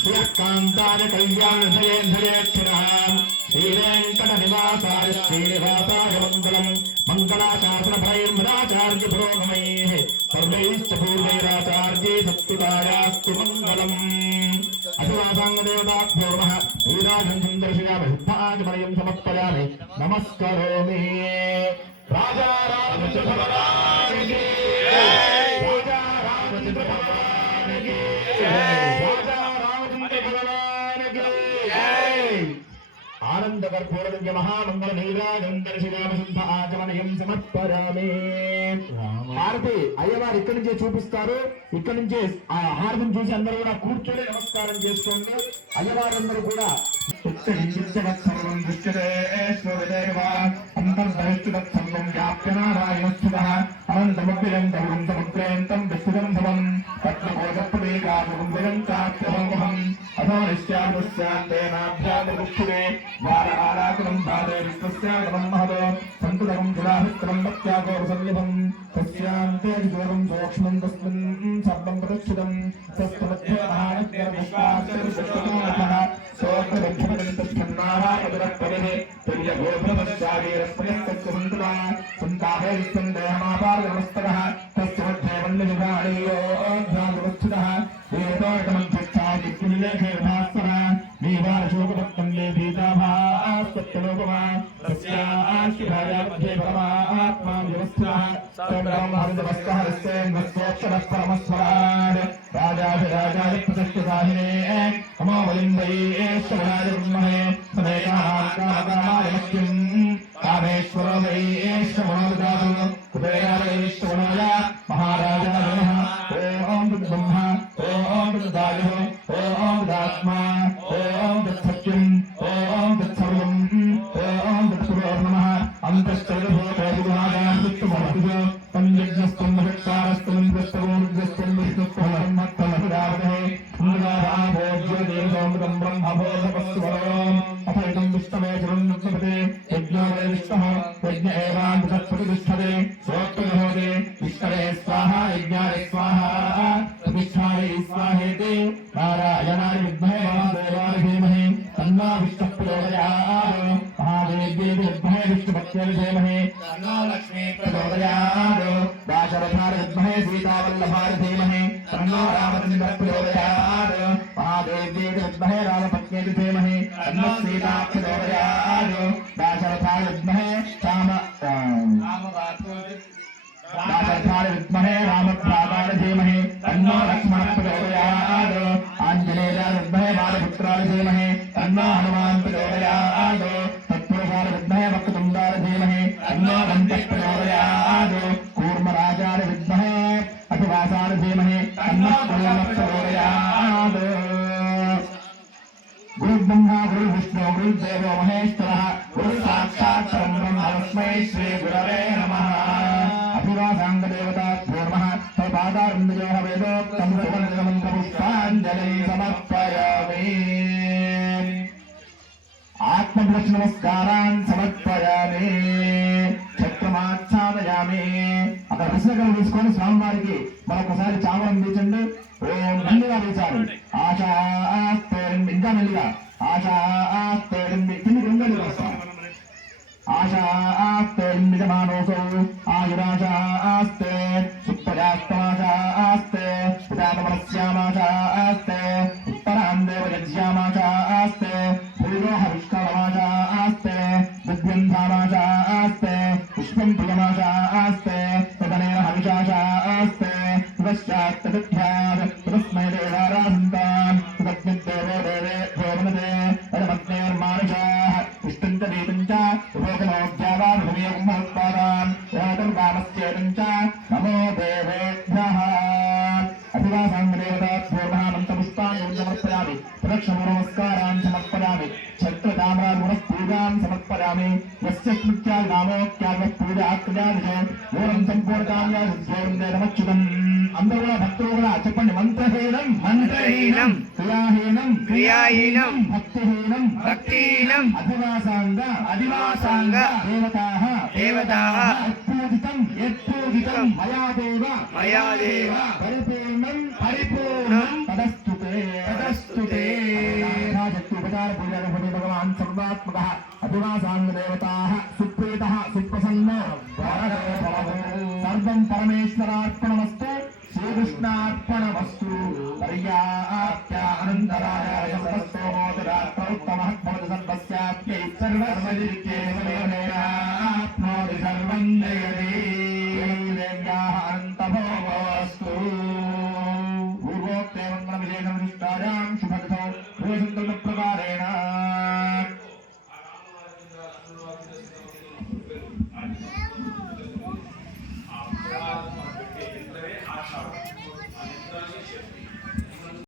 श्रीकांताय कल्याणधरेन्द्रेक्षिणः श्रीवेंकटनिवासाय श्रीनिवासाय मंगलम् मंगलाशासनफलैर्मदाचार्य पुरोगमैः सर्वैश्च पूर्वैराचार्यै सत्कृतायास्तु मंगलम् अभिवासाङ्गदेवताभ्यो नमः वीराजं सन्दर्शयामि शुद्धाचमनयं समर्पयामि नमस्करोमि राजा रामचंद्र भगवान की राजा रामचंद्र भगवान की राजा रामचंद्र भगवान की आनंद कर्पूरलिंग महामंगल नीराजं दर्शयामि शुद्ध आचमनयं समर्पयामि హారతి అయ్యవారు ఇక్కడి నుంచే చూపిస్తారు. ఇక్కడి నుంచే ఆ హారతిని చూసి అందరూ కూడా కూర్చొని నమస్కారం చేసుకోండి. అయ్యవారందరూ కూడా तस्यान्ते विदूरं सूक्ष्मं तस्मिन् सर्वं प्रदक्षितं तस्मद्ध्ये महानग्रविश्वासः सोत्रविभ्रमन्तस्मिन्नारायणपरिः तुल्यगोभ्रमश्चावीरस्मयस्तत्सुमन्तुला सन्ताभे विस्पन्देहमापारनमस्तकः तस्मध्ये वल्लविभाणीयोऽध्यागवस्थितः वेदोटमन्त्रस्थादिक्कुल्लेखे भास्वरः नीवारशोकभक्तम्ले भीताभास्वत्यलोपमा तस्याश्चिभाया मध्ये परमात्मा व्यवस्थितः राजाधिराजाय प्रतिष्ठिताहिने अमोलिम्बैश्वराय ब्रह्मणे सदैकामाय मह्यं कामेश्वरो वैश्वरोदातु कुबेराय वैश्वराय महाराजाय नमः ओम ब्रह्मा ओम दायः ओम दात्मा ओम तत्सत्यं ओम तत्सर्वं ओम तत्सर्वं नमः अन्तश्चरभूतोऽभिगुणायां विष्णुमहत्त्व तन्यज्ञस्तं भक्तारस्तं प्रस्तवोर्गस्तं विष्णुत्वं भक्तमभिरावहे भोज्योदेवसोमृतं ब्रह्मभोधपस्वरोम् अथैतं विष्णवे चिरन्नुत्पते यज्ञो वै विष्णुः यज्ञ एवान्तप्रतिष्ठते सोत्तमहोदे विष्णवे स्वाहा यज्ञाय स्वाहा प्रतिष्ठायै स्वाहेति नारायणाय विद्महे वासुदेवाय धीमहि तन्नो विष्णुः प्रचोदयात् महादेव्यै विद्महे विष्णुपत्न्यै धीमहि तन्नो लक्ष्मी प्रचोदयात् दाशरथाय विद्महे सीतावल्लभाय धीमहि तन्नो रामचन्द्रः प्रचोदयात् महादेव्यै विद्महे रामपत्न्यै धीमहि तन्नो सीता प्रचोदयात् दाशरथाय विद्महे दाशरथाय विद्महे रामभ्राताय धीमहि तन्नो लक्ष्मणः प्रचोदयात् आञ्जनेयाय विद्महे बालपुत्राय धीमहि तन्नो हनुमान् प्रचोदयात् तत्पुरुषाय विद्महे वक्रतुण्डाय धीमहि तन्नो दन्तः प्रचोदयात् कूर्मराजाय विद्महे अभिवासाय धीमहि तन्नो गुरुः प्रचोदयात् गुरुब्रह्मा गुरुर्विष्णु गुरुर्देवो महेश्वरः गुरुसाक्षात् परब्रह्म तस्मै श्रीगुरवे नमः अभिवासाङ्गदेवताभ्यो नमः तत्पादारविन्दयोः वेदोक्तं सुवर्णमन्त्रपुष्पाञ्जलिं समर्पयामि आत्मनमस्कारान् समर्पयामि చక్రమాచ్ఛాదయామి అక్కడ విశ్వకర్మ తీసుకొని స్వామివారికి మరొకసారి చామరం వీచండి. ఓం మెల్లిగా వీచాలి. ఆశాస్తే ఇంకా మెల్లిగా ఆశాస్తే కిందికి రెండేళ్ళు వస్తాం. ఆశాస్తే నిజమానోసౌ ఆయురాశాస్తే సుప్రజాస్తమాశాస్తే పితామరస్యామాశాస్తే ఉత్తరాందేవ యజ్యామాశాస్తే భూయోహ విష్ణవమాశాస్తే దివ్యంధామాశాస్తే పుష్పం ప్రియమాశాస్తే తదనేన హవిషాశాస్తే తదశ్చాత్తదిధ్యాద్ తదస్మై దేవారాధంతాం తదగ్నిదేవో దేవేభ్యో వనదే తదమగ్నేర్మానుషాః పుష్పం చ దీపం చ ఉపోగమోద్యావాన్ భూమియం మహోత్పాదాం యాతర్గామస్యేతం చ నమో దేవేభ్యః అభివాసాంగదేవతాభ్యో మహామంత్రపుష్పాన్ని సమర్పయామి. ప్రదక్షిణనమస్కారాन् సమర్పయామి. ఛత్రతామ్రాగుణపూజాం సమర్పయామి. యస్య స్మృత్యాది నామోక్త్యాగ పూజాక్రియాదిషు మూలం సంపూర్ణకామ్యాదిద్యోర్దే నమచ్యుతం. అందరూ కూడా భక్తులు కూడా చెప్పండి. మంత్రహీనం మంత్రహీనం క్రియాహీనం క్రియాహీనం భక్తిహీనం భక్తిహీనం అధివాసాంగ అధివాసాంగ దేవతాః దేవతాః యత్పూజితం యత్పూజితం మయాదేవ మయాదేవ పరిపూర్ణం పరిపూర్ణం नमस्कार पूजापति भगवान सर्वात्मकः अभिवासांग देवताः सुप्रीतः सुप्रसन्नो सर्वं परमेश्वरार्पणमस्तु श्रीकृष्णार्पणमस्तु पर्याप्त्या अनन्तराय सर्वस्तोमोदरात्मोत्तमः भवति सर्वस्याप्यै सर्वसर्वजित्ये सर्वमेनाप्नोति सर्वं जयति